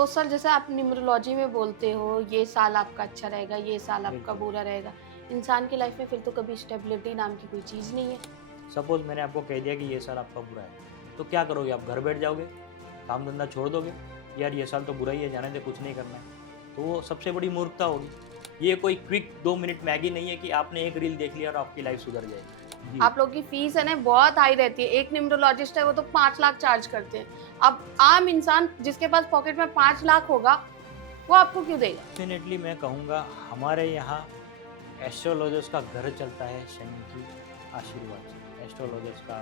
तो सर जैसे आप न्यूमरोलॉजी में बोलते हो ये साल आपका अच्छा रहेगा, ये साल आपका बिल्कुल। बुरा रहेगा। इंसान की लाइफ में फिर तो कभी स्टेबिलिटी नाम की कोई चीज़ नहीं है। सपोज़ मैंने आपको कह दिया कि ये साल आपका बुरा है, तो क्या करोगे आप? घर बैठ जाओगे? काम-धंधा छोड़ दोगे? यार ये साल तो बुरा ही है, जाने दे, कुछ नहीं करना है। तो वो सबसे बड़ी मूर्खता होगी। ये कोई क्विक 2 मिनट मैगी नहीं है कि आपने एक रील देख लिया और आपकी लाइफ़ सुधर जाएगी। जी। आप लोग की फीस है ना बहुत हाई रहती है। एक न्यूमरोलॉजिस्ट है वो तो 5 लाख चार्ज करते हैं। अब आम इंसान जिसके पास पॉकेट में 5 लाख होगा, वो आपको क्यों देगा? डेफ़िनेटली मैं कहूँगा हमारे यहाँ एस्ट्रोलॉजर्स का घर चलता है शनि की आशीर्वाद से। एस्ट्रोलॉजर्स का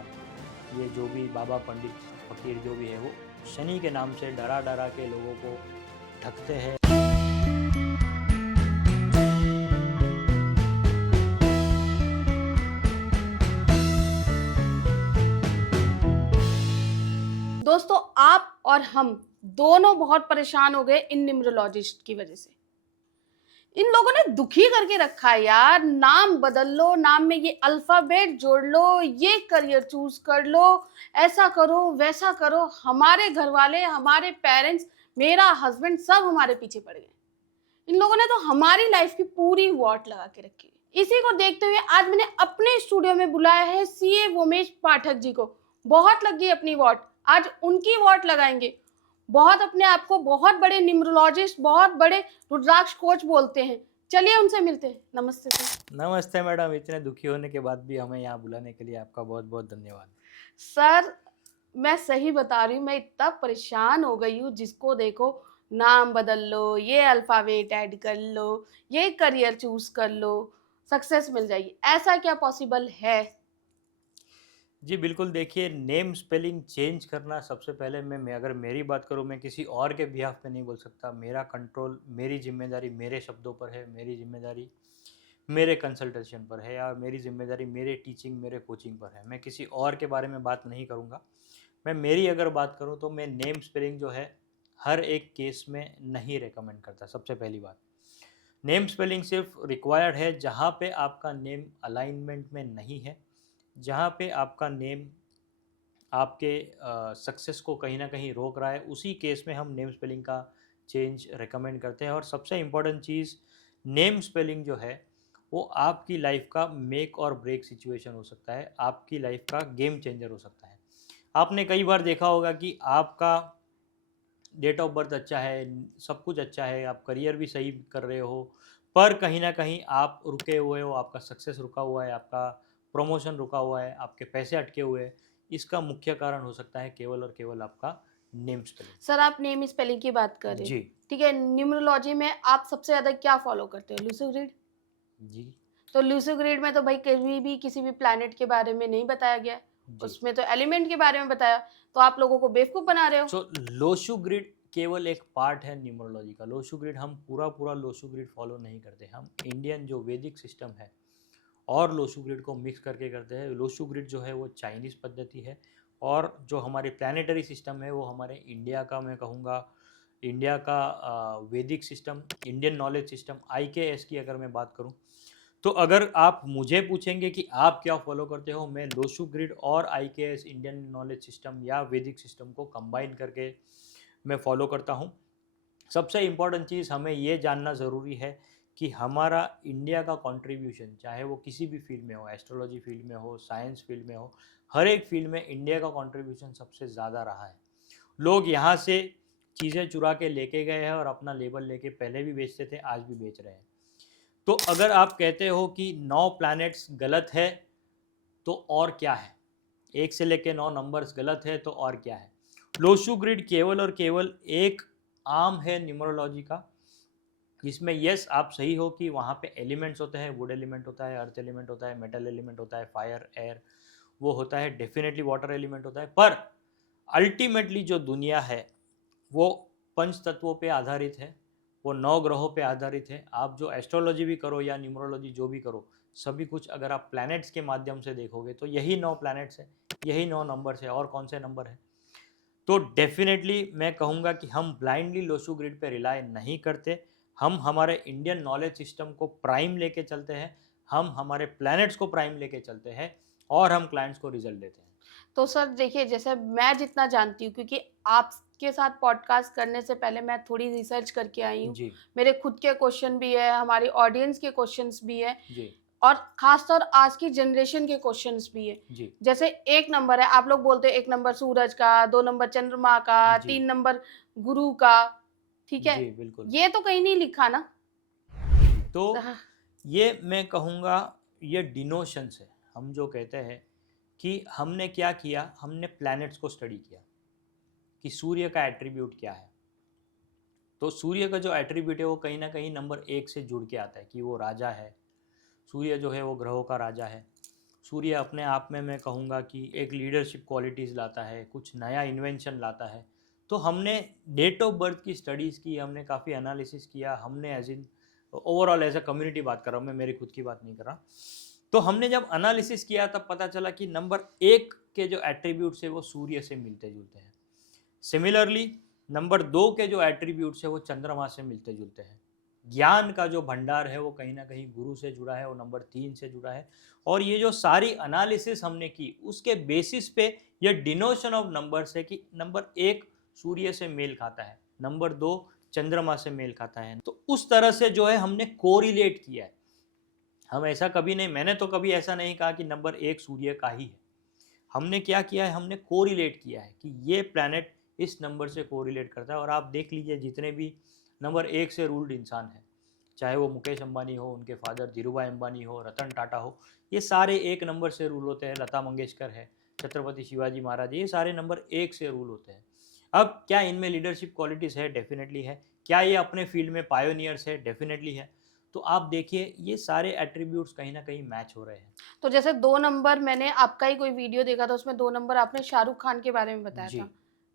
ये जो भी बाबा, पंडित, फ़कीर जो भी है वो शनि के नाम से डरा-डरा के लोगों को ठगते हैं। दोस्तों आप और हम दोनों बहुत परेशान हो गए इन न्यूमरोलॉजिस्ट की वजह से। इन लोगों ने दुखी करके रखा है यार। नाम बदल लो, नाम में ये अल्फाबेट जोड़ लो, ये करियर चूज कर लो, ऐसा करो वैसा करो। हमारे घर वाले, हमारे पेरेंट्स, मेरा हस्बैंड सब हमारे पीछे पड़ गए। इन लोगों ने तो हमारी लाइफ की पूरी वॉट लगा के रखी है। इसी को देखते हुए आज मैंने अपने स्टूडियो में बुलाया है सीए वोमेश पाठक जी को। बहुत लगी अपनी वॉट, आज उनकी वॉट लगाएंगे। बहुत अपने आप को बहुत बड़े न्यूमरोलॉजिस्ट, बहुत बड़े रुद्राक्ष कोच बोलते हैं। चलिए उनसे मिलते हैं। नमस्ते सर। नमस्ते मैडम, इतने दुखी होने के बाद भी हमें यहाँ बुलाने के लिए आपका बहुत-बहुत धन्यवाद। सर मैं सही बता रही हूँ, मैं इतना परेशान हो गई हूँ। जिसको देखो नाम बदल लो, ये अल्फाबेट ऐड कर लो, ये करियर चूज कर लो, सक्सेस मिल जाएगी। ऐसा क्या पॉसिबल है? जी बिल्कुल, देखिए नेम स्पेलिंग चेंज करना सबसे पहले मैं अगर मेरी बात करूँ, मैं किसी और के बिहाफ़ पे नहीं बोल सकता। मेरा कंट्रोल, मेरी ज़िम्मेदारी मेरे शब्दों पर है, मेरी ज़िम्मेदारी मेरे कंसल्टेशन पर है या मेरी ज़िम्मेदारी मेरे टीचिंग, मेरे कोचिंग पर है। मैं किसी और के बारे में बात नहीं करूँगा। मैं मेरी अगर बात करूँ तो मैं नेम स्पेलिंग जो है, हर एक केस में नहीं रिकमेंड करता, सबसे पहली बात। नेम स्पेलिंग सिर्फ़ रिक्वायर्ड है जहाँ पे आपका नेम अलाइनमेंट में नहीं है, जहाँ पे आपका नेम आपके सक्सेस को कहीं न कहीं रोक रहा है, उसी केस में हम नेम स्पेलिंग का चेंज रिकमेंड करते हैं। और सबसे इम्पोर्टेंट चीज़, नेम स्पेलिंग जो है, वो आपकी लाइफ़ का मेक और ब्रेक सिचुएशन हो सकता है, आपकी लाइफ़ का गेम चेंजर हो सकता है। आपने कई बार देखा होगा कि आपका डेट ऑफ बर्थ अच्छा है, सब कुछ अच्छा है, आप करियर भी सही कर रहे हो, पर कहीं न कहीं आप रुके हुए हो, आपका सक्सेस रुका हुआ है, आपका प्रमोशन रुका हुआ है, आपके पैसे अटके हुए हैं। इसका मुख्य कारण हो सकता है केवल और केवल आपका नेम स्पेलिंग। सर आप नेम स्पेलिंग की बात कर रहे हो, जी, ठीक है। न्यूमरोलॉजी में आप सबसे ज्यादा क्या फॉलो करते हो? Lucid grid. जी, तो लूसिड ग्रिड में तो भाई कभी भी किसी भी प्लैनेट के बारे में नहीं बताया गया है। जी। उसमें तो एलिमेंट के बारे में बताया। तो आप लोगों को बेवकूफ बना रहे हो। सो लोशु ग्रिड केवल एक पार्ट है न्यूमरोलॉजी का। लोशु ग्रिड हम पूरा-पूरा लोशु ग्रिड फॉलो नहीं करते। हम इंडियन जो वैदिक सिस्टम है और लोशु ग्रिड को मिक्स करके करते हैं। लोशु ग्रिड जो है वो चाइनीज़ पद्धति है और जो हमारी प्लानिटरी सिस्टम है वो हमारे इंडिया का, मैं कहूँगा इंडिया का वैदिक system, Indian knowledge system IKS की अगर मैं बात करूँ, तो अगर आप मुझे पूछेंगे कि आप क्या फ़ॉलो करते हो, मैं लोशु ग्रिड और आईकेएस इंडियन नॉलेज सिस्टम या वैदिक सिस्टम को कंबाइन करके मैं फ़ॉलो करता हूँ। सबसे इम्पोर्टेंट चीज़ हमें ये जानना ज़रूरी है कि हमारा इंडिया का कंट्रीब्यूशन, चाहे वो किसी भी फील्ड में हो, एस्ट्रोलॉजी फील्ड में हो, साइंस फील्ड में हो, हर एक फील्ड में इंडिया का कंट्रीब्यूशन सबसे ज़्यादा रहा है। लोग यहाँ से चीज़ें चुरा के लेके गए हैं और अपना लेबल लेके पहले भी बेचते थे, आज भी बेच रहे हैं। तो अगर आप कहते हो कि 9 प्लैनेट्स गलत है, तो और क्या है? 1 से लेके 9 नंबर्स गलत है तो और क्या है? लोशु ग्रिड केवल और केवल एक आर्म है न्यूमरोलॉजी का, जिसमें यस आप सही हो कि वहाँ पे एलिमेंट्स होते हैं, वुड एलिमेंट होता है, अर्थ एलिमेंट होता है, मेटल एलिमेंट होता है, फायर, एयर वो होता है, डेफ़िनेटली वाटर एलिमेंट होता है। पर अल्टीमेटली जो दुनिया है, वो पंच तत्वों पे आधारित है, वो 9 ग्रहों पे आधारित है। आप जो एस्ट्रोलॉजी भी करो या न्यूमरोलॉजी जो भी करो, सभी कुछ अगर आप प्लैनेट्स के माध्यम से देखोगे तो यही 9 प्लैनेट्स हैं, यही 9 नंबर्स हैं और कौन से नंबर हैं। तो डेफ़िनेटली मैं कहूँगा कि हम ब्लाइंडली लोशु ग्रिड पे रिलाय नहीं करते। हम हमारे इंडियन नॉलेज सिस्टम को प्राइम लेके चलते हैं, हम हमारे प्लैनेट्स को प्राइम लेके चलते हैं और हम क्लाइंट्स को रिज़ल्ट देते हैं। तो सर देखिए, जैसे मैं जितना जानती हूँ, क्योंकि आप के साथ पॉडकास्ट करने से पहले मैं थोड़ी रिसर्च करके आई हूँ। जी मेरे खुद के क्वेश्चन भी है, हमारी ऑडियंस के क्वेश्चंस भी है, जी और खासतौर आज की जनरेशन के क्वेश्चंस भी है। जी जैसे एक नंबर है, आप लोग बोलते हैं एक नंबर सूरज का, 2 नंबर चंद्रमा का, जी 3 नंबर गुरु का, ठीक है? जी बिल्कुल। ये तो कहीं नहीं लिखा ना। तो हाँ, ये मैं कहूँगा ये डिनोशंस है। हम जो कहते हैं कि हमने क्या किया, हमने प्लैनेट्स को स्टडी किया कि सूर्य का एट्रीब्यूट क्या है। तो सूर्य का जो एट्रीब्यूट है वो कहीं ना कहीं नंबर 1 से जुड़ के आता है कि वो राजा है। सूर्य जो है वो ग्रहों का राजा है। सूर्य अपने आप में मैं कहूँगा कि एक लीडरशिप क्वालिटीज़ लाता है, कुछ नया इन्वेंशन लाता है। तो हमने डेट ऑफ बर्थ की स्टडीज़ की, हमने काफ़ी एनालिसिस किया, हमने as in overall as a community बात कर रहा हूँ मैं, मेरी खुद की बात नहीं कर रहा। तो हमने जब एनालिसिस किया तब पता चला कि नंबर 1 के जो एट्रीब्यूट्स है वो सूर्य से मिलते जुलते हैं। सिमिलरली नंबर 2 के जो एट्रीब्यूट्स है वो चंद्रमा से मिलते जुलते हैं। ज्ञान का जो भंडार है वो कहीं ना कहीं गुरु से जुड़ा है, वो नंबर 3 से जुड़ा है। और ये जो सारी एनालिसिस हमने की उसके बेसिस पे ये डिनोशन ऑफ नंबर्स है कि नंबर 1 सूर्य से मेल खाता है, नंबर 2 चंद्रमा से मेल खाता है। तो उस तरह से जो है हमने कोरिलेट किया है। हम ऐसा कभी नहीं, मैंने तो कभी ऐसा नहीं कहा कि नंबर 1 सूर्य का ही है। हमने क्या किया है, हमने कोरिलेट किया है कि ये प्लैनेट इस नंबर से कोरिलेट करता है। और आप देख लीजिए जितने भी नंबर 1 से रूल्ड इंसान हैं, चाहे वो मुकेश अंबानी हो, उनके फादर धीरूभाई अंबानी हो, रतन टाटा हो, ये सारे 1 नंबर से रूल होते हैं। लता मंगेशकर है, छत्रपति शिवाजी महाराज, ये सारे नंबर 1 से रूल होते हैं। अब क्या इनमें लीडरशिप क्वालिटीज़ है? डेफिनेटली है। क्या ये अपने फील्ड में पायोनियर्स है? डेफिनेटली है। तो आप देखिए ये सारे एट्रीब्यूट्स कहीं ना कहीं मैच हो रहे हैं। तो जैसे 2 नंबर, मैंने आपका ही कोई वीडियो देखा था, उसमें 2 नंबर आपने शाहरुख खान के बारे में बताया जी था,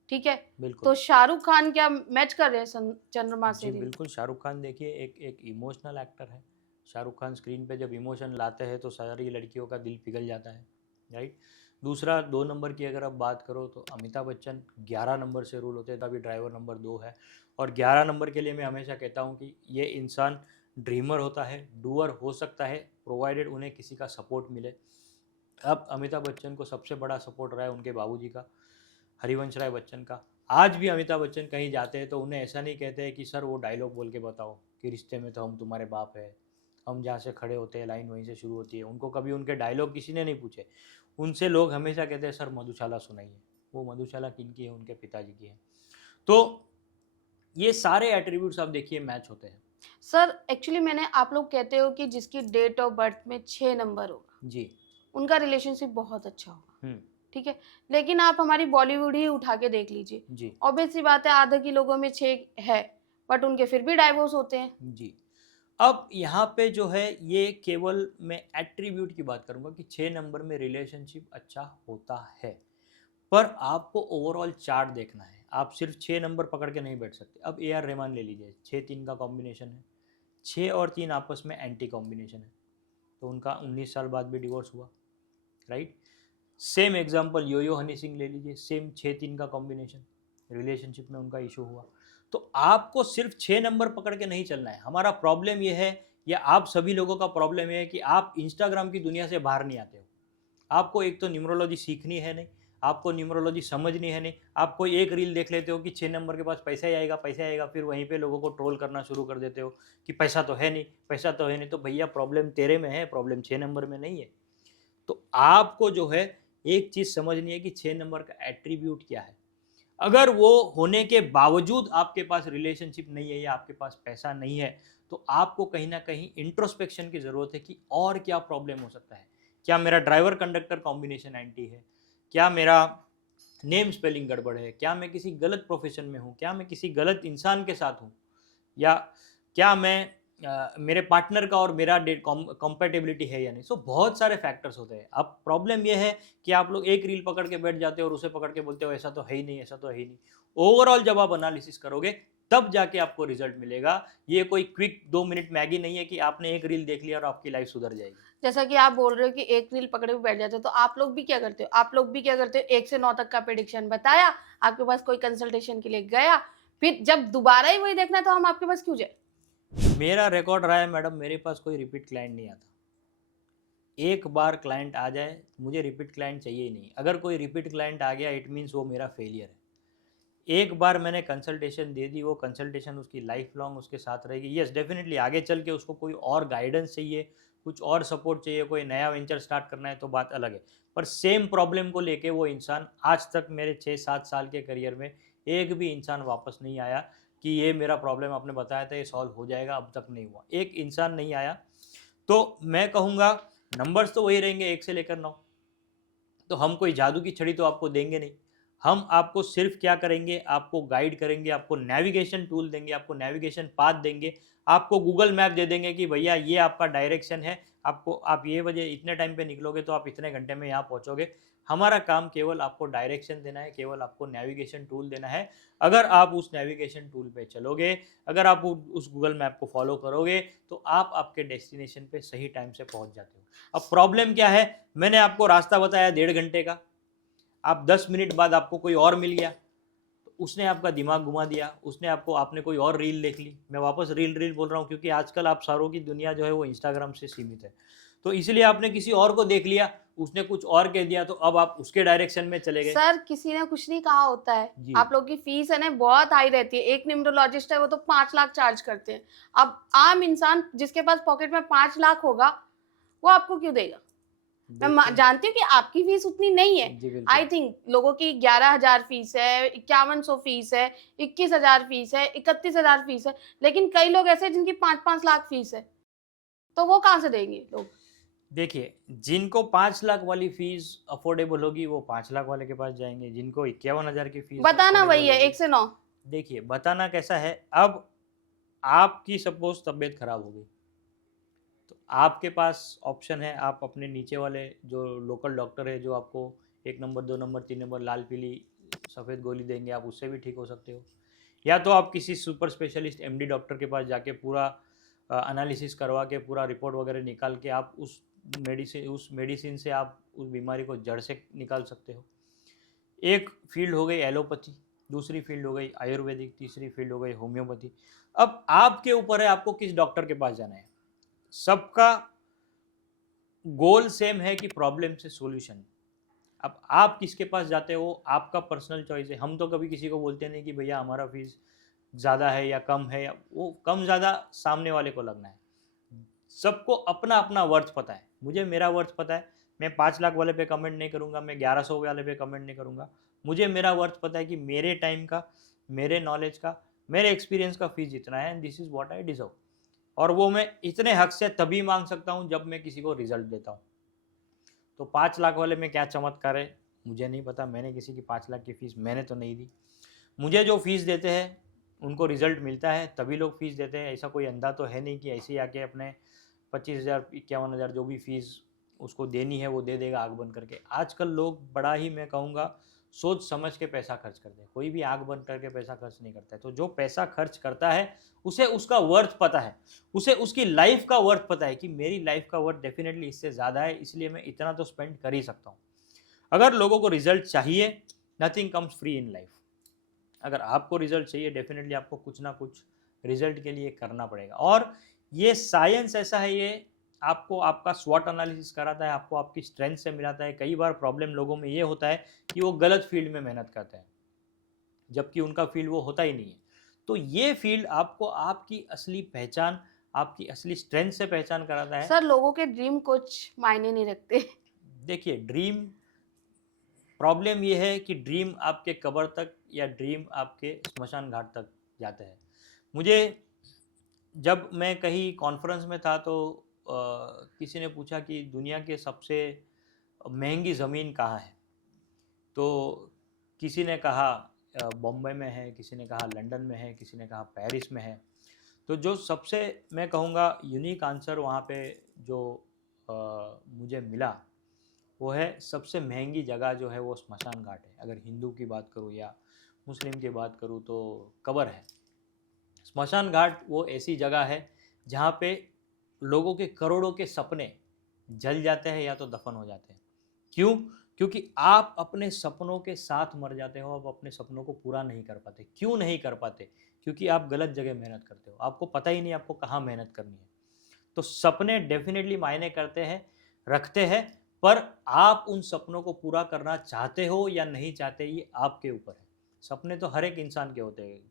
ठीक है? बिल्कुल। तो शाहरुख खान क्या मैच कर रहे हैं चंद्रमा से जी रील? बिल्कुल, शाहरुख खान देखिए एक एक इमोशनल एक्टर है। शाहरुख खान स्क्रीन पे जब इमोशन लाते हैं तो सारी लड़कियों का दिल पिघल जाता है, राइट। दूसरा 2 नंबर की अगर आप बात करो तो अमिताभ बच्चन 11 नंबर से रूल होते हैं, तभी ड्राइवर नंबर 2 है। और 11 नंबर के लिए मैं हमेशा कहता हूँ कि ये इंसान ड्रीमर होता है, डूअर हो सकता है, प्रोवाइडेड उन्हें किसी का सपोर्ट मिले। अब अमिताभ बच्चन को सबसे बड़ा सपोर्ट रहा है उनके बाबूजी का, हरिवंश राय बच्चन का। आज भी अमिताभ बच्चन कहीं जाते हैं तो उन्हें ऐसा नहीं कहते हैं कि सर वो डायलॉग बोल के बताओ कि रिश्ते में तो हम तुम्हारे बाप है, हम जहाँ से खड़े होते हैं लाइन वहीं से शुरू होती है। उनको कभी उनके डायलॉग किसी ने नहीं पूछे। उनसे लोग हमेशा कहते हैं सर मधुशाला सुनाइए। वो मधुशाला किनकी है? उनके पिताजी की है। तो ये सारे एट्रीब्यूट्स आप देखिए मैच होते हैं। सर एक्चुअली मैंने, आप लोग कहते हो कि जिसकी डेट ऑफ बर्थ में 6 नंबर होगा, जी। उनका रिलेशनशिप बहुत अच्छा होगा, हम्म। ठीक है? लेकिन आप हमारी बॉलीवुड ही उठा के देख लीजिए, जी ऑब्वियस सी बात है आधे की लोगों में 6 है, बट उनके फिर भी डाइवोर्स होते हैं। जी। अब यहाँ पे जो है ये केवल मैं एट्रीब्यूट की बात करूँगा कि 6 नंबर में रिलेशनशिप अच्छा होता है, पर आपको ओवरऑल चार्ट देखना है। आप सिर्फ 6 नंबर पकड़ के नहीं बैठ सकते। अब AR रहमान ले लीजिए, 6-3 का कॉम्बिनेशन है, 6 और 3 आपस में एंटी कॉम्बिनेशन है, तो उनका 19 साल बाद भी डिवोर्स हुआ, राइट। सेम एग्जांपल यो हनी सिंह ले लीजिए, सेम 6-3 का कॉम्बिनेशन, रिलेशनशिप में उनका इशू हुआ। तो आपको सिर्फ 6 नंबर पकड़ के नहीं चलना है। हमारा प्रॉब्लम ये है, या आप सभी लोगों का प्रॉब्लम ये है कि आप इंस्टाग्राम की दुनिया से बाहर नहीं आते हो। आपको एक तो न्यूमरोलॉजी सीखनी है नहीं, आपको न्यूमरोलॉजी समझनी है नहीं। आप कोई एक रील देख लेते हो कि 6 नंबर के पास पैसा ही आएगा, पैसा आएगा, फिर वहीं पे लोगों को ट्रोल करना शुरू कर देते हो कि पैसा तो है नहीं, पैसा तो है नहीं। तो भैया प्रॉब्लम तेरे में है, प्रॉब्लम 6 नंबर में नहीं है। तो आपको जो है एक चीज समझनी है कि 6 नंबर का एट्रीब्यूट क्या है। अगर वो होने के बावजूद आपके पास रिलेशनशिप नहीं है या आपके पास पैसा नहीं है, तो आपको कहीं ना कहीं इंट्रोस्पेक्शन की जरूरत है कि और क्या प्रॉब्लम हो सकता है। क्या मेरा ड्राइवर कंडक्टर कॉम्बिनेशन एंटी है? क्या मेरा नेम स्पेलिंग गड़बड़ है? क्या मैं किसी गलत प्रोफेशन में हूँ? क्या मैं किसी गलत इंसान के साथ हूँ? या क्या मैं मेरे पार्टनर का और मेरा कंपेटेबिलिटी है या नहीं। सो बहुत सारे फैक्टर्स होते हैं। अब प्रॉब्लम यह है कि आप लोग एक रील पकड़ के बैठ जाते हो और उसे पकड़ के बोलते हो ऐसा तो है ही नहीं, ऐसा तो है ही नहीं। ओवरऑल जब आप एनालिसिस करोगे तब जाके आपको रिजल्ट मिलेगा। ये कोई क्विक 2 मिनट मैगी नहीं है कि आपने एक रील देख लिया और आपकी लाइफ सुधर जाएगी। जैसा कि आप बोल रहे हो कि एक रील पकड़े हुए बैठ जाते हो, तो आप लोग भी क्या करते हो? आप लोग भी क्या करते हो? 1 से 9 तक का प्रेडिक्शन बताया, आपके पास कोई कंसल्टेशन के लिए गया, फिर जब दोबारा ही वही देखना है तो हम आपके पास क्यों जाए? मेरा रिकॉर्ड रहा है मैडम, मेरे पास कोई रिपीट क्लाइंट नहीं आता। एक बार क्लाइंट आ जाए, मुझे रिपीट क्लाइंट चाहिए ही नहीं। अगर कोई रिपीट क्लाइंट आ गया इट मीन्स वो मेरा फेलियर है। एक बार मैंने कंसल्टेशन दे दी, वो कंसल्टेशन उसकी लाइफ लॉन्ग उसके साथ रहेगी। यस डेफिनेटली आगे चल के उसको कोई और गाइडेंस चाहिए, कुछ और सपोर्ट चाहिए, कोई नया वेंचर स्टार्ट करना है तो बात अलग है। पर सेम प्रॉब्लम को लेके वो इंसान आज तक मेरे 6-7 साल के करियर में एक भी इंसान वापस नहीं आया कि ये मेरा प्रॉब्लम आपने बताया था ये सॉल्व हो जाएगा, अब तक नहीं हुआ, एक इंसान नहीं आया। तो मैं कहूँगा नंबर्स तो वही रहेंगे 1 से लेकर 9। तो हम कोई जादू की छड़ी तो आपको देंगे नहीं। हम आपको सिर्फ क्या करेंगे, आपको गाइड करेंगे, आपको नेविगेशन टूल देंगे, आपको नेविगेशन पाथ देंगे, आपको गूगल मैप दे देंगे कि भैया ये आपका डायरेक्शन है, आपको आप ये बजे इतने टाइम पे निकलोगे तो आप इतने घंटे में यहाँ पहुँचोगे। हमारा काम केवल आपको डायरेक्शन देना है, केवल आपको नेविगेशन टूल देना है। अगर आप उस नेविगेशन टूल पे चलोगे, अगर आप उस गूगल मैप को फॉलो करोगे तो आप आपके डेस्टिनेशन पे सही टाइम से पहुँच जाते हो। अब प्रॉब्लम क्या है, मैंने आपको रास्ता बताया 1.5 घंटे का, आप 10 मिनट बाद आपको कोई और मिल गया, तो उसने आपका दिमाग घुमा दिया, उसने आपने कोई और रील देख ली। मैं वापस रील बोल रहा हूँ क्योंकि आजकल आप सारों की दुनिया जो है वो इंस्टाग्राम से सीमित है। तो इसलिए आपने किसी और को देख लिया, उसने कुछ और कह दिया तो अब आप उसके डायरेक्शन में चले गए। सर किसी ने कुछ नहीं कहा होता है, जी। आप लोग की फीस है ना बहुत हाई रहती है। एक न्यूमरोलॉजिस्ट है वो तो 5 लाख चार्ज करते हैं। अब आम इंसान जिसके पास पॉकेट में 5 लाख होगा वो आपको क्यों देगा? मैं जानती हूँ कि आपकी फीस उतनी नहीं है। जी बिल्कुल। आई थिंक लोगों की 11,000 फीस है, 5100 फीस है, 21,000 फीस है, 31,000 फीस है, लेकिन कई लोग ऐसे हैं जिनकी 5-5 लाख फीस है, तो वो कहाँ से देंगे लोग? देखिए, जिनको 5 लाख वाली फीस अफोर्डेबल होगी वो 5 लाख वाले के पास जाएंगे, जिनको 51,000 की फीस बताना वही है affordable 1 से 9। होगी। देखिए बताना कैसा है, अब आपकी सपोज तबीयत खराब हो गई तो आपके पास ऑप्शन है, आप अपने नीचे वाले जो लोकल डॉक्टर है जो आपको 1 नंबर 2 नंबर 3 नंबर लाल पीली सफ़ेद गोली देंगे, आप उससे भी ठीक हो सकते हो। या तो आप किसी सुपर स्पेशलिस्ट एमडी डॉक्टर के पास जाके पूरा एनालिसिस करवा के पूरा रिपोर्ट वगैरह निकाल के आप उस मेडिसिन से आप उस बीमारी को जड़ से निकाल सकते हो। एक फील्ड हो गई एलोपैथी, दूसरी फील्ड हो गई आयुर्वेदिक, तीसरी फील्ड हो गई होम्योपैथी। अब आपके ऊपर है आपको किस डॉक्टर के पास जाना है। सबका गोल सेम है कि प्रॉब्लम से सॉल्यूशन। अब आप किसके पास जाते हो आपका पर्सनल चॉइस है। हम तो कभी किसी को बोलते नहीं कि भैया हमारा फीस ज़्यादा है या कम है, या वो कम ज़्यादा सामने वाले को लगना है। सबको अपना अपना वर्थ पता है, मुझे मेरा वर्थ पता है। मैं 5 लाख वाले पे कमेंट नहीं करूँगा, मैं 1100 वाले पे कमेंट नहीं करूँगा। मुझे मेरा वर्थ पता है कि मेरे टाइम का, मेरे नॉलेज का, मेरे एक्सपीरियंस का फीस इतना है and this is what I deserve. और वो मैं इतने हक से तभी मांग सकता हूँ जब मैं किसी को रिजल्ट देता हूँ। तो 5 लाख वाले में क्या चमत्कार है मुझे नहीं पता, मैंने किसी की 5 लाख की फ़ीस मैंने तो नहीं दी। मुझे जो फ़ीस देते हैं उनको रिज़ल्ट मिलता है तभी लोग फ़ीस देते हैं। ऐसा कोई अंधा तो है नहीं कि ऐसे ही आके अपने 25,000 51,000 जो भी फ़ीस उसको देनी है वो दे देगा आँख बंद करके। आजकल लोग बड़ा ही मैं कहूँगा सोच समझ के पैसा खर्च करते हैं, कोई भी आँख बंद करके पैसा खर्च नहीं करता है। तो जो पैसा खर्च करता है उसे उसका वर्थ पता है, उसे उसकी लाइफ का वर्थ पता है कि मेरी लाइफ का वर्थ डेफिनेटली इससे ज़्यादा है, इसलिए मैं इतना तो स्पेंड कर ही सकता हूँ। अगर लोगों को रिजल्ट चाहिए, nothing comes free in life. अगर आपको रिजल्ट चाहिए डेफिनेटली आपको कुछ ना कुछ रिजल्ट के लिए करना पड़ेगा। और ये साइंस ऐसा है, ये आपको आपका स्वॉट एनालिसिस कराता है, आपको आपकी स्ट्रेंथ से मिलाता है। कई बार प्रॉब्लम लोगों में ये होता है कि वो गलत फील्ड में मेहनत करते हैं जबकि उनका फील्ड वो होता ही नहीं है। तो ये फील्ड आपको आपकी असली पहचान, आपकी असली स्ट्रेंथ से पहचान कराता है। सर लोगों के ड्रीम कुछ मायने नहीं रखते। देखिए ड्रीम, प्रॉब्लम ये है कि ड्रीम आपके कब्र तक या ड्रीम आपके स्मशान घाट तक जाते हैं। मुझे जब मैं कहीं कॉन्फ्रेंस में था तो किसी ने पूछा कि दुनिया के सबसे महंगी ज़मीन कहाँ है। तो किसी ने कहा बॉम्बे में है, किसी ने कहा लंदन में है, किसी ने कहा पेरिस में है। तो जो सबसे मैं कहूँगा यूनिक आंसर वहाँ पे जो मुझे मिला वो है सबसे महंगी जगह जो है वो स्मशान घाट है। अगर हिंदू की बात करूँ या मुस्लिम की बात करूँ तो कब्र है। स्मशान घाट वो ऐसी जगह है जहाँ पे लोगों के करोड़ों के सपने जल जाते हैं या तो दफन हो जाते हैं। क्यों? क्योंकि आप अपने सपनों के साथ मर जाते हो, आप अपने सपनों को पूरा नहीं कर पाते। क्यों नहीं कर पाते? क्योंकि आप गलत जगह मेहनत करते हो, आपको पता ही नहीं आपको कहाँ मेहनत करनी है। तो सपने डेफिनेटली मायने करते हैं, रखते हैं, पर आप उन सपनों को पूरा करना चाहते हो या नहीं चाहते ये आपके ऊपर है। सपने तो हर एक इंसान के होते हैं,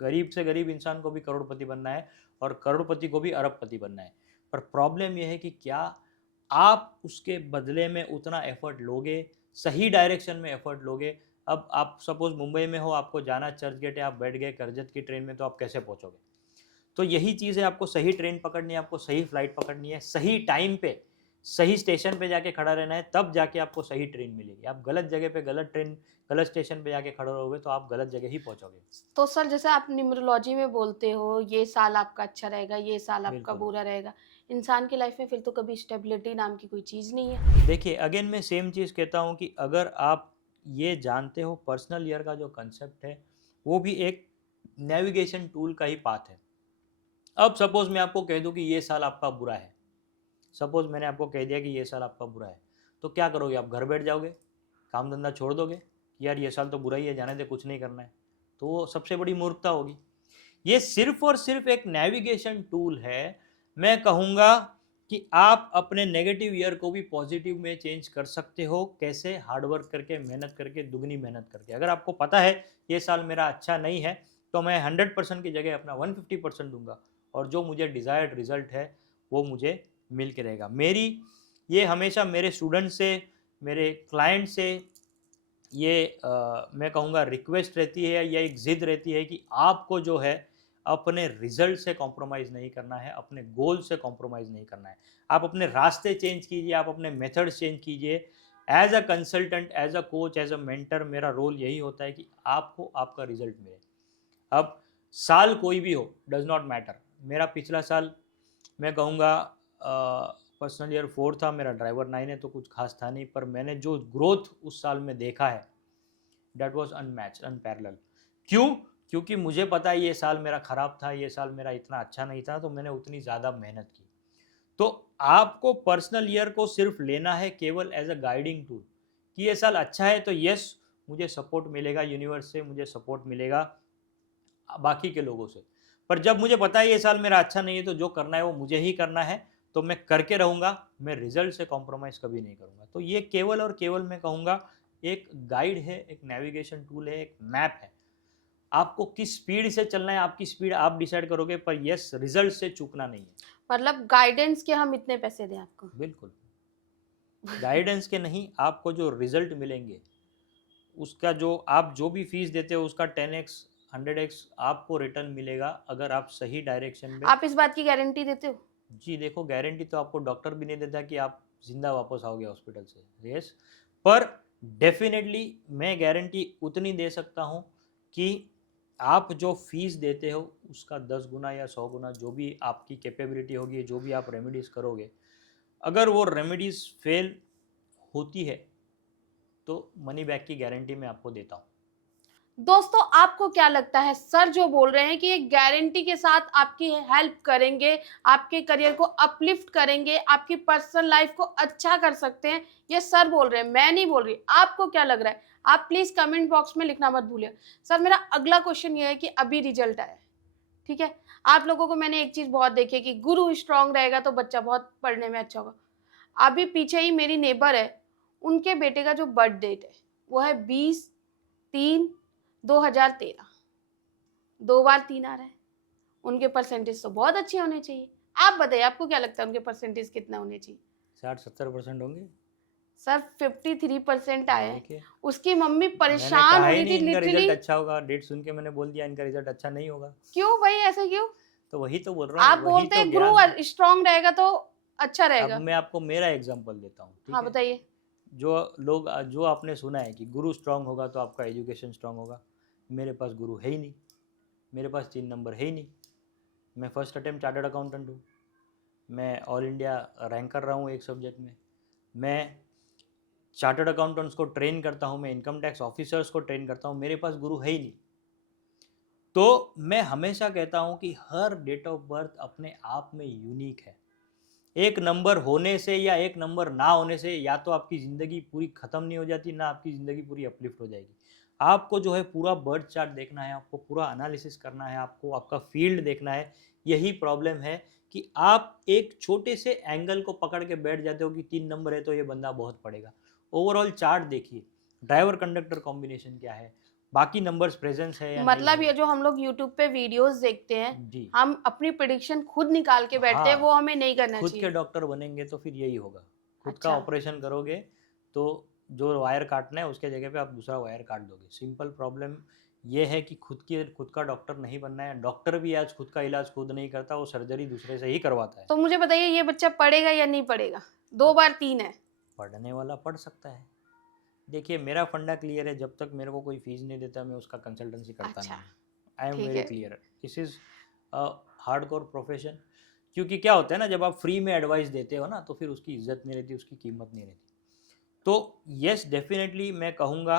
गरीब से गरीब इंसान को भी करोड़पति बनना है और करोड़पति को भी अरबपति बनना है। पर प्रॉब्लम यह है कि क्या आप उसके बदले में उतना एफर्ट लोगे, सही डायरेक्शन में एफर्ट लोगे। अब आप सपोज मुंबई में हो, आपको जाना चर्च गेट है, आप बैठ गए करजत की ट्रेन में, तो आप कैसे पहुंचोगे। तो यही चीज़ है, आपको सही ट्रेन पकड़नी है, आपको सही फ्लाइट पकड़नी है, सही टाइम पे सही स्टेशन पे जाके खड़ा रहना है, तब जाके आपको सही ट्रेन मिलेगी। आप गलत जगह पे गलत ट्रेन गलत स्टेशन पे जाके खड़े रहोगे तो आप गलत जगह ही पहुंचोगे। तो सर जैसे आप न्यूमरोलॉजी में बोलते हो ये साल आपका अच्छा रहेगा, ये साल आपका बिल्कुल। बुरा रहेगा, इंसान की लाइफ में फिर तो कभी स्टेबिलिटी नाम की कोई चीज़ नहीं है। देखिए अगेन मैं सेम चीज़ कहता हूँ कि अगर आप ये जानते हो पर्सनल ईयर का जो कंसेप्ट है वो भी एक नेविगेशन टूल का ही पाथ है। अब सपोज मैं आपको कह दूं कि ये साल आपका बुरा है, सपोज मैंने आपको कह दिया कि ये साल आपका बुरा है, तो क्या करोगे आप? घर बैठ जाओगे, काम धंधा छोड़ दोगे कि यार ये साल तो बुरा ही है, जाने दे, कुछ नहीं करना है। तो वो सबसे बड़ी मूर्खता होगी। ये सिर्फ और सिर्फ एक नेविगेशन टूल है। मैं कहूँगा कि आप अपने नेगेटिव ईयर को भी पॉजिटिव में चेंज कर सकते हो। कैसे? हार्डवर्क करके, मेहनत करके, दुगनी मेहनत करके। अगर आपको पता है ये साल मेरा अच्छा नहीं है तो मैं 100% की जगह अपना 150% दूंगा और जो मुझे डिज़ायर्ड रिजल्ट है वो मुझे मिल के रहेगा। मेरी ये हमेशा मेरे स्टूडेंट से, मेरे क्लाइंट से ये मैं कहूँगा रिक्वेस्ट रहती है या एक ज़िद रहती है कि आपको जो है अपने रिजल्ट से कॉम्प्रोमाइज़ नहीं करना है, अपने गोल से कॉम्प्रोमाइज़ नहीं करना है। आप अपने रास्ते चेंज कीजिए, आप अपने मेथड्स चेंज कीजिए। As a consultant, as a coach, as a mentor मेरा रोल यही होता है कि आपको आपका रिजल्ट मिले। अब साल कोई भी हो, डज नॉट मैटर। मेरा पिछला साल मैं कहूँगा पर्सनल ईयर 4 था, मेरा ड्राइवर 9 है, तो कुछ खास था नहीं, पर मैंने जो ग्रोथ उस साल में देखा है दैट वाज अनमैच्ड, अनपैरेलल। क्यों? क्योंकि मुझे पता है ये साल मेरा खराब था, ये साल मेरा इतना अच्छा नहीं था, तो मैंने उतनी ज़्यादा मेहनत की। तो आपको पर्सनल ईयर को सिर्फ लेना है केवल एज अ गाइडिंग टूल कि ये साल अच्छा है तो यस, मुझे सपोर्ट मिलेगा यूनिवर्स से, मुझे सपोर्ट मिलेगा बाकी के लोगों से। पर जब मुझे पता है ये साल मेरा अच्छा नहीं है तो जो करना है वो मुझे ही करना है, तो मैं करके रहूँगा, मैं रिजल्ट से कॉम्प्रोमाइज़ कभी नहीं करूँगा। तो ये केवल और केवल मैं कहूँगा एक गाइड है, एक नेविगेशन टूल है, एक मैप है। आपको किस स्पीड से चलना है, आपकी स्पीड आप डिसाइड करोगे, पर यस, रिजल्ट से चूकना नहीं है। मतलब गाइडेंस के हम इतने पैसे दें आपको? बिल्कुल, गाइडेंस के नहीं, आपको जो रिजल्ट मिलेंगे उसका जो आप जो भी फीस देते हो उसका 10x 100x आपको रिटर्न मिलेगा अगर आप सही डायरेक्शन में। आप इस बात की गारंटी देते हो? जी देखो, गारंटी तो आपको डॉक्टर भी नहीं देता कि आप जिंदा वापस आओगे हॉस्पिटल से, यस। पर डेफिनेटली मैं गारंटी उतनी दे सकता हूँ कि आप जो फीस देते हो उसका 10 गुना या 100 गुना जो भी आपकी कैपेबिलिटी होगी, जो भी आप रेमेडीज़ करोगे, अगर वो रेमेडीज़ फेल होती है तो मनी बैक की गारंटी मैं आपको देता हूँ। दोस्तों आपको क्या लगता है सर जो बोल रहे हैं कि ये गारंटी के साथ आपकी हेल्प करेंगे, आपके करियर को अपलिफ्ट करेंगे, आपकी पर्सनल लाइफ को अच्छा कर सकते हैं, ये सर बोल रहे हैं, मैं नहीं बोल रही। आपको क्या लग रहा है? आप प्लीज कमेंट बॉक्स में लिखना मत भूलिए। सर मेरा अगला क्वेश्चन ये है कि अभी रिजल्ट आया, ठीक है, आप लोगों को मैंने एक चीज बहुत देखी है कि गुरु स्ट्रांग रहेगा तो बच्चा बहुत पढ़ने में अच्छा होगा। अभी पीछे ही मेरी नेबर है, उनके बेटे का जो बर्थ डेट है वो है 20/3/2013। 2 बार 3 आ रहा है। उनके परसेंटेज तो बहुत अच्छे होने चाहिए। आप बताइए आपको क्या लगता है उनके परसेंटेज कितना होने चाहिए? 60-70% होंगे। सर 53% आए हैं। देखिए, उसकी मम्मी मैंने परेशान कहा हो ही रही नहीं थी इनका लिटरली। रिजल्ट अच्छा होगा, डेट सुन के मैंने बोल दिया इनका रिजल्ट अच्छा नहीं होगा। क्यों भाई ऐसे क्यों? तो वही तो बोल रहा आप हूँ, वही बोलते तो हैं गुरु ज्ञान है। स्ट्रांग रहेगा तो अच्छा अब रहेगा। मैं आपको मेरा एग्जांपल देता हूँ, ठीक हाँ है। बताइए। जो आपने सुना है कि गुरु स्ट्रांग होगा तो आपका एजुकेशन स्ट्रांग होगा, मेरे पास गुरु है ही नहीं, मेरे पास 3 नंबर है ही नहीं। मैं फर्स्ट अटेम्प्ट चार्टर्ड अकाउंटेंट हूँ, मैं ऑल इंडिया रैंक कर रहा हूँ एक सब्जेक्ट में, मैं चार्टर्ड अकाउंटेंट्स को ट्रेन करता हूँ, मैं इनकम टैक्स ऑफिसर्स को ट्रेन करता हूँ, मेरे पास गुरु है ही नहीं। तो मैं हमेशा कहता हूँ कि हर डेट ऑफ बर्थ अपने आप में यूनिक है। एक नंबर होने से या एक नंबर ना होने से या तो आपकी ज़िंदगी पूरी ख़त्म नहीं हो जाती, ना आपकी ज़िंदगी पूरी अपलिफ्ट हो जाएगी। आपको जो है पूरा बर्थ चार्ट देखना है, आपको पूरा एनालिसिस करना है, आपको आपका फील्ड देखना है। यही प्रॉब्लम है कि आप एक छोटे से एंगल को पकड़ के बैठ जाते हो कि 3 नंबर है तो ये बंदा बहुत पढ़ेगा। ओवरऑल चार्ट देखिए, ड्राइवर कंडक्टर कॉम्बिनेशन क्या है, बाकी नंबर्स प्रेजेंस है या मतलब नहीं ये है। जो हम लोग यूट्यूब पे वीडियोस देखते हैं, जी हम अपनी प्रिडिक्शन खुद निकाल के बैठते हैं, वो हाँ, हमें नहीं करना खुद के चाहिए। डॉक्टर बनेंगे तो फिर यही होगा। खुद का अच्छा, ऑपरेशन करोगे तो जो वायर काटना है उसके जगह पे आप दूसरा वायर काट दोगे। सिंपल प्रॉब्लम ये है कि खुद का डॉक्टर नहीं बनना है। डॉक्टर भी आज खुद का इलाज खुद नहीं करता, वो सर्जरी दूसरे से ही करवाता है। तो मुझे बताइए ये बच्चा पढ़ेगा या नहीं पढ़ेगा? 2 बार 3 है। पढ़ने वाला पढ़ सकता है। देखिए मेरा फंडा क्लियर है, जब तक मेरे को कोई फीस नहीं देता मैं उसका कंसल्टेंसी करता अच्छा, नहीं। आई एम ठीक वेरी है। Clear, this is a hardcore profession. क्योंकि क्या होता है ना, जब आप फ्री में एडवाइस देते हो ना तो फिर उसकी इज्जत नहीं रहती, उसकी कीमत नहीं रहती। तो यस डेफिनेटली मैं कहूँगा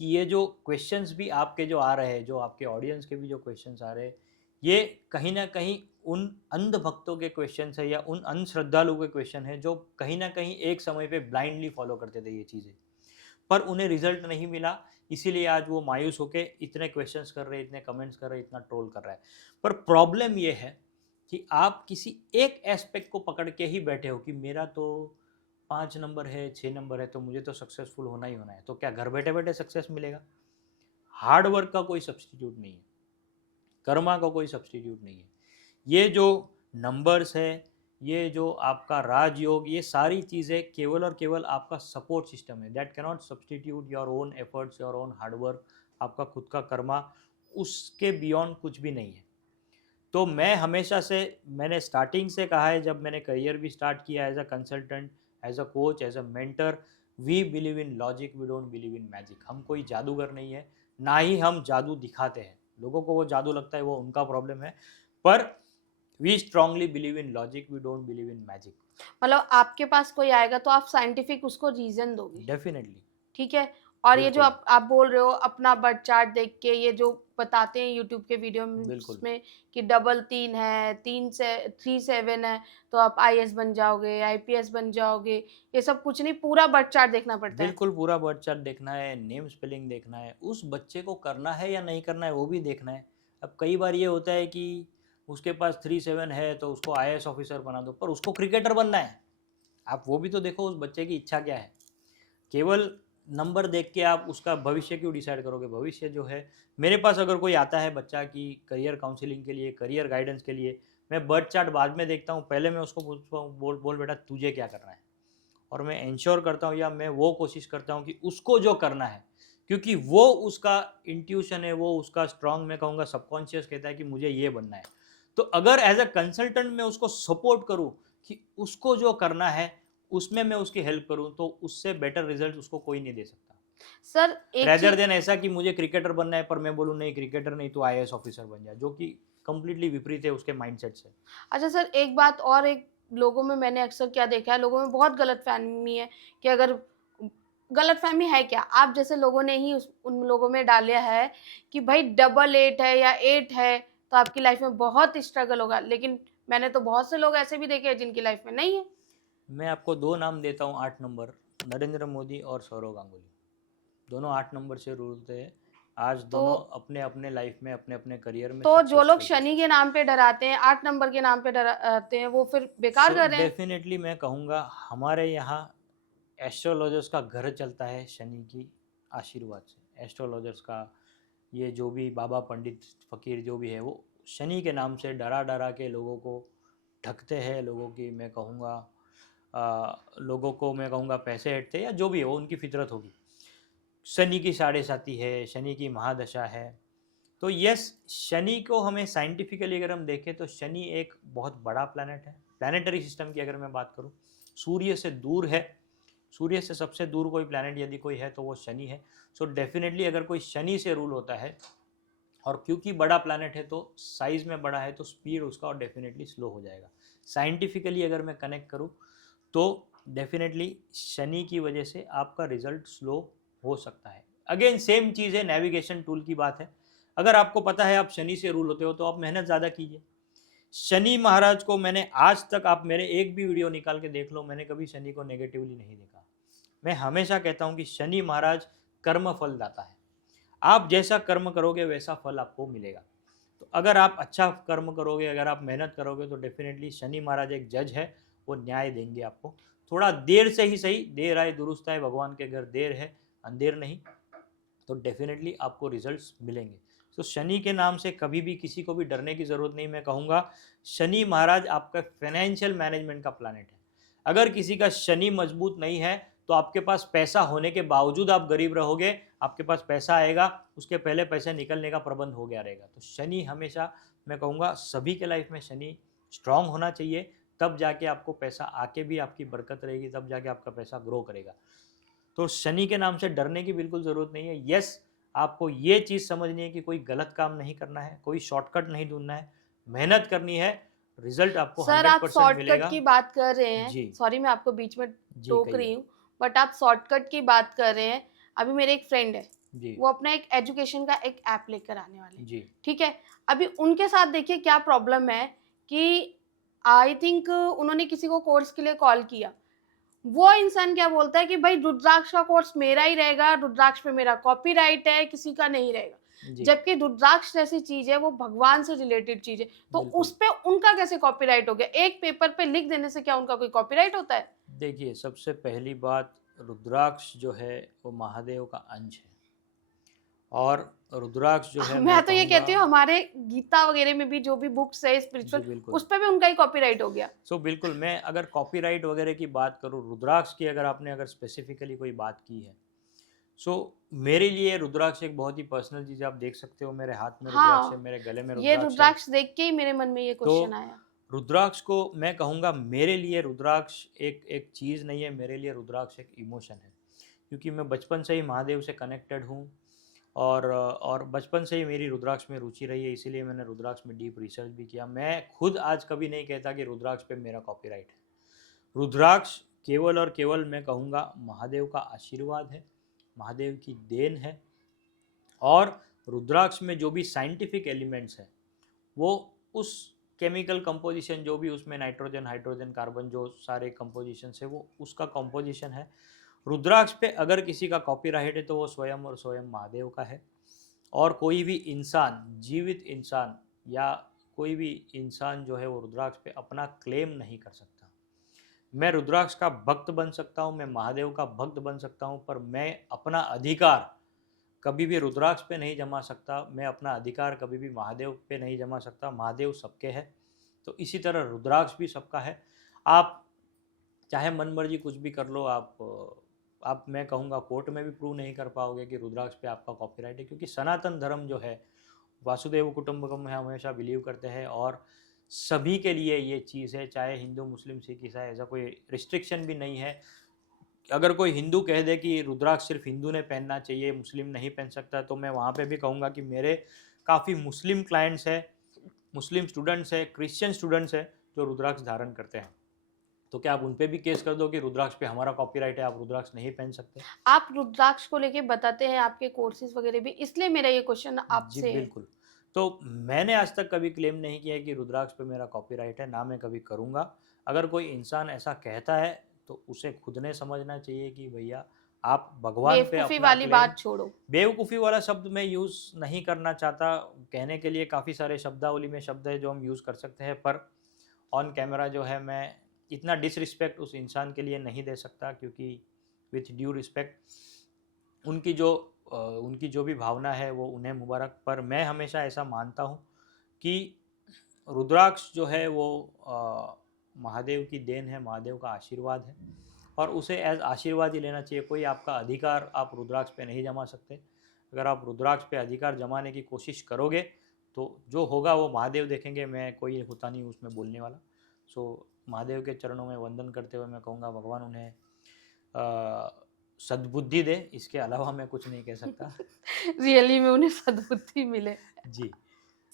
कि ये जो क्वेश्चंस भी आपके जो आ रहे हैं, जो आपके ऑडियंस के भी जो क्वेश्चंस आ रहे हैं, ये कहीं ना कहीं उन अंध भक्तों के क्वेश्चंस है या उन अंधश्रद्धालुओं के क्वेश्चन है जो कहीं ना कहीं एक समय पे ब्लाइंडली फॉलो करते थे ये चीज़ें, पर उन्हें रिजल्ट नहीं मिला। इसीलिए आज वो मायूस होके इतने क्वेश्चंस कर रहे हैं, इतने कमेंट्स कर रहे हैं, इतना ट्रोल कर रहा है। पर प्रॉब्लम ये है कि आप किसी एक एस्पेक्ट को पकड़ के ही बैठे हो कि मेरा तो 5 नंबर है, 6 नंबर है, तो मुझे तो सक्सेसफुल होना ही होना है। तो क्या घर बैठे बैठे सक्सेस मिलेगा? हार्ड वर्क का कोई सब्सटीट्यूट नहीं है, कर्मा का कोई सब्सटीट्यूट नहीं है। ये जो नंबर्स है, ये जो आपका राजयोग, ये सारी चीज़ें केवल और केवल आपका सपोर्ट सिस्टम है। That cannot substitute your own efforts, your own hard work, आपका खुद का कर्मा, उसके बियॉन्ड कुछ भी नहीं है। तो मैं हमेशा से, मैंने स्टार्टिंग से कहा है, जब मैंने करियर भी स्टार्ट किया as a consultant, as a coach, as a mentor, we believe in logic, we don't believe in magic. हम कोई जादूगर नहीं है, ना ही हम जादू दिखाते हैं। लोगों को वो जादू लगता है, वो उनका प्रॉब्लम है। पर we strongly believe in logic, we don't believe in magic. मतलब आपके पास कोई आएगा तो आप साइंटिफिक उसको रीज़न दोगे, डेफिनेटली। ठीक है? और ये जो बिल्कुल आप बोल रहे हो अपना बर्थ चार्ट देख के, ये जो बताते हैं यूट्यूब के वीडियो बिल्कुल में कि डबल 3 है, 3 से 3 7 है, तो आप आईएएस बन जाओगे, आईपीएस बन जाओगे। ये सब कुछ नहीं, पूरा बर्थ चार्ट देखना पड़ता है। बिल्कुल, पूरा बर्थ चार्ट देखना है, नेम स्पेलिंग देखना है, उस बच्चे को करना है या नहीं करना है वो भी देखना है। अब कई बार ये होता है कि उसके पास 3-7 है तो उसको आईएएस ऑफिसर बना दो, पर उसको क्रिकेटर बनना है। आप वो भी तो देखो, उस बच्चे की इच्छा क्या है। केवल नंबर देख के आप उसका भविष्य क्यों डिसाइड करोगे? भविष्य जो है, मेरे पास अगर कोई आता है बच्चा कि करियर काउंसलिंग के लिए, करियर गाइडेंस के लिए, मैं बर्थ चार्ट बाद में देखता हूँ, पहले मैं उसको पूछता हूँ, बोल बोल बेटा तुझे क्या करना है। और मैं इंश्योर करता हूँ या मैं वो कोशिश करता हूँ कि उसको जो करना है, क्योंकि वो उसका इंट्यूशन है, वो उसका स्ट्रांग, मैं कहूँगा सबकॉन्शियस कहता है कि मुझे ये बनना है। तो अगर एज अ कंसल्टेंट मैं उसको सपोर्ट करूँ कि उसको जो करना है उसमें मैं उसकी हेल्प करूँ, तो उससे बेटर रिजल्ट उसको कोई नहीं दे सकता। सर एक रेदर चीज़ देन ऐसा कि मुझे क्रिकेटर बनना है पर मैं बोलूँ नहीं क्रिकेटर नहीं तो आईएएस ऑफिसर बन जा, जो कि कंप्लीटली विपरीत है उसके माइंडसेट से। अच्छा सर, एक बात और, एक लोगों में मैंने अक्सर क्या देखा है, लोगों में बहुत गलतफ़हमी है कि अगर गलतफ़हमी है क्या? आप जैसे लोगों ने ही उस उन लोगों में डाला है कि भाई डबल 8 है या 8 है, तो आपकी लाइफ़ में बहुत स्ट्रगल होगा। लेकिन मैंने तो बहुत से लोग ऐसे भी देखे हैं जिनकी लाइफ़ में नहीं है। मैं आपको 2 नाम देता हूँ 8 नंबर, नरेंद्र मोदी और सौरव गांगुली। दोनों 8 नंबर से रूलते हैं। आज तो दोनों अपने-अपने लाइफ में, अपने-अपने करियर में तो जो लोग सक्सेसफुल है। शनि के नाम पे डराते हैं, 8 नंबर के नाम पे डराते हैं, वो फिर बेकार सो कर रहे हैं। डेफ़िनेटली मैं कहूँगा हमारे यहाँ एस्ट्रोलॉजर्स का घर चलता है शनि की आशीर्वाद से। एस्ट्रोलॉजर्स का ये जो भी बाबा, पंडित, फ़कीर जो भी है वो शनि के नाम से डरा-डरा के लोगों को ठगते हैं, लोगों की मैं कहूँगा लोगों को मैं कहूँगा पैसे हटते हैं या जो भी हो उनकी फितरत होगी। शनि की साढ़े साती है, शनि की महादशा है। तो यस, शनि को हमें साइंटिफिकली अगर हम देखें तो शनि एक बहुत बड़ा प्लैनेट है। प्लैनेटरी सिस्टम की अगर मैं बात करूँ, सूर्य से दूर है। सूर्य से सबसे दूर कोई प्लैनेट यदि कोई है तो वो शनि है। सो डेफिनेटली अगर कोई शनि से रूल होता है, और क्योंकि बड़ा प्लैनेट है तो साइज़ में बड़ा है तो स्पीड उसका और डेफिनेटली स्लो हो जाएगा। साइंटिफिकली अगर मैं कनेक्ट करूँ तो डेफिनेटली शनि की वजह से आपका रिजल्ट स्लो हो सकता है। अगेन सेम चीज़ है, नेविगेशन टूल की बात है। अगर आपको पता है आप शनि से रूल होते हो तो आप मेहनत ज़्यादा कीजिए। शनि महाराज को मैंने आज तक, आप मेरे एक भी वीडियो निकाल के देख लो, मैंने कभी शनि को नेगेटिवली नहीं देखा। मैं हमेशा कहता हूँ कि शनि महाराज कर्म फल दाता है। आप जैसा कर्म करोगे वैसा फल आपको मिलेगा। तो अगर आप अच्छा कर्म करोगे, अगर आप मेहनत करोगे तो डेफिनेटली शनि महाराज एक जज है, वो न्याय देंगे आपको। थोड़ा देर से ही सही, देर आए दुरुस्त आए, भगवान के घर देर है अंधेर नहीं। तो डेफिनेटली आपको रिजल्ट्स मिलेंगे। तो शनि के नाम से कभी भी किसी को भी डरने की ज़रूरत नहीं। मैं कहूँगा शनि महाराज आपका फाइनेंशियल मैनेजमेंट का प्लैनेट है। अगर किसी का शनि मजबूत नहीं है तो आपके पास पैसा होने के बावजूद आप गरीब रहोगे। आपके पास पैसा आएगा, उसके पहले पैसे निकलने का प्रबंध हो गया रहेगा। तो शनि हमेशा, मैं कहूँगा सभी के लाइफ में शनि स्ट्रांग होना चाहिए, तब जाके आपको पैसा आके भी आपकी बरकत रहेगी, तब जाके आपका पैसा ग्रो करेगा। तो शनि के नाम से डरने की बिल्कुल ज़रूरत नहीं है। यस, आपको ये चीज़ समझनी है कि कोई गलत काम नहीं करना है, कोई शॉर्टकट नहीं ढूंढना है, मेहनत करनी है, रिजल्ट आपको सर आप 100% शॉर्टकट मिलेगा। की बात कर रहे हैं, जी सॉरी मैं आपको बीच में जी टोक रही कहिए। हूँ, बट आप शॉर्टकट की बात कर रहे हैं। अभी मेरे एक फ्रेंड है, जी वो अपना एक एजुकेशन का एक ऐप लेकर आने वाले हैं, जी ठीक है। अभी उनके साथ देखिए क्या प्रॉब्लम है कि आई थिंक उन्होंने किसी को कोर्स के लिए कॉल किया। वो इंसान क्या बोलता है कि भाई रुद्राक्ष का कोर्स मेरा ही रहेगा, रुद्राक्ष पे मेरा कॉपीराइट है, किसी का नहीं रहेगा। जी जबकि रुद्राक्ष जैसी चीज है वो भगवान से रिलेटेड चीज है, तो बिल्कुल। उस पे उनका कैसे कॉपीराइट हो गया? एक पेपर पे लिख देने से क्या उनका कोई कॉपीराइट होता है? देखिए, सबसे पहली बात, रुद्राक्ष जो है वो महादेव का अंश है, और रुद्राक्ष जो है मैं मैं तो ये कहूँगा। कहती हूँ हमारे गीता वगैरह में भी जो भी बुक्स है जी स्पिरिचुअल, बिल्कुल। उस पे भी उनका ही कॉपीराइट हो गया। सो बिल्कुल, मैं अगर कॉपीराइट वगैरह की बात करूँ, रुद्राक्ष की अगर आपने अगर स्पेसिफिकली कोई बात की है, सो मेरे लिए रुद्राक्ष एक बहुत ही पर्सनल चीज़ है। आप देख सकते हो मेरे हाथ में रुद्राक्ष है, हाँ, मेरे गले में ये रुद्राक्ष है। रुद्राक्ष देख के ही मेरे मन में ये तो क्वेश्चन आया। रुद्राक्ष को मैं कहूँगा, मेरे लिए रुद्राक्ष एक एक चीज़ नहीं है, मेरे लिए रुद्राक्ष एक इमोशन है। क्योंकि मैं बचपन से ही महादेव से कनेक्टेड हूँ, और बचपन से ही मेरी रुद्राक्ष में रुचि रही है, इसीलिए मैंने रुद्राक्ष में डीप रिसर्च भी किया। मैं खुद आज कभी नहीं कहता कि रुद्राक्ष पे मेरा कॉपीराइट है। रुद्राक्ष केवल और केवल मैं कहूँगा महादेव का आशीर्वाद है, महादेव की देन है। और रुद्राक्ष में जो भी साइंटिफिक एलिमेंट्स हैं, वो उस केमिकल कंपोजिशन जो भी उसमें नाइट्रोजन, हाइड्रोजन, कार्बन जो सारे कंपोजिशन है, वो उसका कंपोजिशन है। रुद्राक्ष पे अगर किसी का कॉपीराइट है तो वो स्वयं और स्वयं महादेव का है। और कोई भी इंसान, जीवित इंसान या कोई भी इंसान जो है वो रुद्राक्ष पे अपना क्लेम नहीं कर सकता। मैं रुद्राक्ष का भक्त बन सकता हूँ, मैं महादेव का भक्त बन सकता हूँ, पर मैं अपना अधिकार कभी भी रुद्राक्ष पे नहीं जमा सकता, मैं अपना अधिकार कभी भी महादेव पे नहीं जमा सकता। महादेव सबके है, तो इसी तरह रुद्राक्ष भी सबका है। आप चाहे मन मर्जी कुछ भी कर लो, आप मैं कहूँगा कोर्ट में भी प्रूव नहीं कर पाओगे कि रुद्राक्ष पे आपका कॉपीराइट है, क्योंकि सनातन धर्म जो है वासुदेव कुटुंबकम में हमेशा बिलीव करते हैं, और सभी के लिए ये चीज़ है, चाहे हिंदू, मुस्लिम, सिख, ईसाई, ऐसा कोई रिस्ट्रिक्शन भी नहीं है। अगर कोई हिंदू कह दे कि रुद्राक्ष सिर्फ हिंदू ने पहनना चाहिए, मुस्लिम नहीं पहन सकता, तो मैं वहाँ पे भी कहूँगा कि मेरे काफ़ी मुस्लिम क्लाइंट्स हैं, मुस्लिम स्टूडेंट्स हैं, क्रिश्चियन स्टूडेंट्स हैं जो रुद्राक्ष धारण करते हैं। तो क्या आप उन पे भी केस कर दो कि रुद्राक्ष पे हमारा कॉपीराइट है, आप रुद्राक्ष नहीं पहन सकते? आप रुद्राक्ष को लेके बताते हैं आपके कोर्सेज वगैरह भी, इसलिए मेरा ये क्वेश्चन जी आपसे है। बिल्कुल। तो मैंने आज तक कभी क्लेम नहीं किया है कि रुद्राक्ष पे मेरा कॉपीराइट है, ना मैं कभी करूँगा। अगर कोई इंसान ऐसा कहता है तो उसे खुद ने समझना चाहिए कि भैया आप भगवान पे बेवकूफी अपना वाली क्लेम। बात छोड़ो। बेवकूफ़ी वाला शब्द मैं यूज़ नहीं करना चाहता। कहने के लिए काफ़ी सारे शब्दावली में शब्द है जो हम यूज़ कर सकते हैं, पर ऑन कैमरा जो है मैं इतना डिसरिस्पेक्ट उस इंसान के लिए नहीं दे सकता, क्योंकि विथ ड्यू रिस्पेक्ट उनकी जो भी भावना है वो उन्हें मुबारक। पर मैं हमेशा ऐसा मानता हूँ कि रुद्राक्ष जो है वो महादेव की देन है, महादेव का आशीर्वाद है, और उसे एज आशीर्वाद ही लेना चाहिए। कोई आपका अधिकार आप रुद्राक्ष पे नहीं जमा सकते। अगर आप रुद्राक्ष पे अधिकार जमाने की कोशिश करोगे तो जो होगा वो महादेव देखेंगे, मैं कोई होता नहीं उसमें बोलने वाला। सो महादेव के चरणों में वंदन करते हुए मैं कहूँगा भगवान उन्हें सद्बुद्धि दे, इसके अलावा मैं कुछ नहीं कह सकता। रियली में उन्हें सद्बुद्धि मिले। जी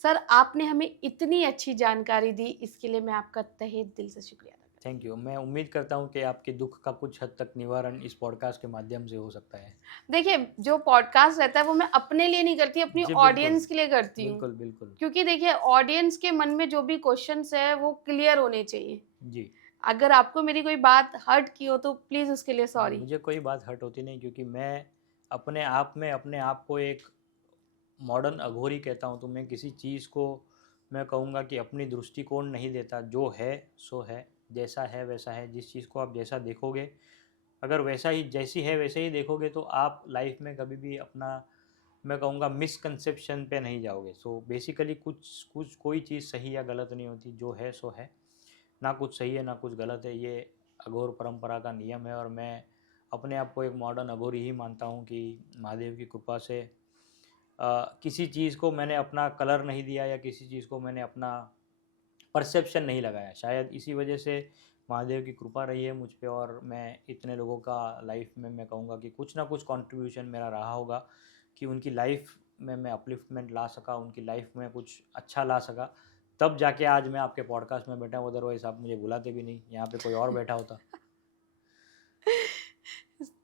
सर आपने हमें इतनी अच्छी जानकारी दी, इसके लिए मैं आपका तहे दिल से शुक्रिया अदा करती थैंक यू। मैं उम्मीद करता हूँ कि आपके दुख का कुछ हद तक निवारण इस पॉडकास्ट के माध्यम से हो सकता है। हूँ। देखिए जो पॉडकास्ट रहता है वो मैं अपने लिए नहीं करती, अपनी जी बिल्कुल, ऑडियंस के लिए करती हूँ। बिल्कुल, बिल्कुल। क्योंकि देखिए ऑडियंस के मन में जो भी क्वेश्चंस है वो क्लियर होने चाहिए। जी, अगर आपको मेरी कोई बात हर्ट की हो तो प्लीज उसके लिए सॉरी। मुझे कोई बात हर्ट होती नहीं, क्योंकि मैं अपने आप में अपने आप को एक मॉडर्न अघोरी कहता हूँ। तो मैं किसी चीज़ को मैं कहूँगा कि अपनी दृष्टिकोण नहीं देता। जो है सो है, जैसा है वैसा है। जिस चीज़ को आप जैसा देखोगे, अगर वैसा ही जैसी है वैसे ही देखोगे, तो आप लाइफ में कभी भी अपना मैं कहूँगा मिसकंसेप्शन पे नहीं जाओगे। सो बेसिकली कुछ कोई चीज़ सही या गलत नहीं होती, जो है सो है, ना कुछ सही है ना कुछ गलत है। ये अघोर परंपरा का नियम है और मैं अपने आप को एक मॉडर्न अघोरी ही मानता हूँ कि महादेव की कृपा से किसी चीज़ को मैंने अपना कलर नहीं दिया या किसी चीज़ को मैंने अपना परसेप्शन नहीं लगाया। शायद इसी वजह से महादेव की कृपा रही है मुझ पे और मैं इतने लोगों का लाइफ में मैं कहूँगा कि कुछ ना कुछ कंट्रीब्यूशन मेरा रहा होगा कि उनकी लाइफ में मैं अपलिफ्टमेंट ला सका, उनकी लाइफ में कुछ अच्छा ला सका। तब जाके आज मैं आपके पॉडकास्ट में बैठा हूँ, अदरवाइज़ आप मुझे बुलाते भी नहीं, यहाँ पे कोई और बैठा होता।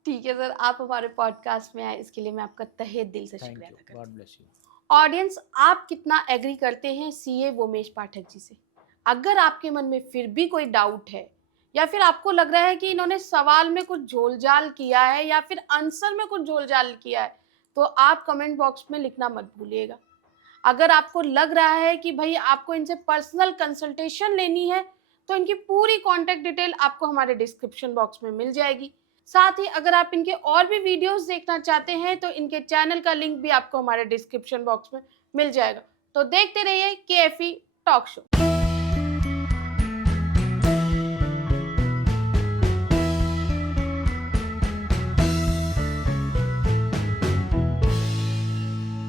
ठीक है सर, आप हमारे पॉडकास्ट में आए इसके लिए मैं आपका तहे दिल से थैंक शुक्रिया यू, अदा करती गॉड ब्लेस यू। हूँ। ऑडियंस, आप कितना एग्री करते हैं सीए वोमेश पाठक जी से? अगर आपके मन में फिर भी कोई डाउट है या फिर आपको लग रहा है कि इन्होंने सवाल में कुछ झोलझाल किया है या फिर आंसर में कुछ झोलझाल किया है, तो आप कमेंट बॉक्स में लिखना मत भूलिएगा। अगर आपको लग रहा है कि भाई आपको इनसे पर्सनल कंसल्टेशन लेनी है, तो इनकी पूरी कॉन्टैक्ट डिटेल आपको हमारे डिस्क्रिप्शन बॉक्स में मिल जाएगी। साथ ही अगर आप इनके और भी वीडियोस देखना चाहते हैं तो इनके चैनल का लिंक भी आपको हमारे डिस्क्रिप्शन बॉक्स में मिल जाएगा। तो देखते रहिए केएफई टॉक शो।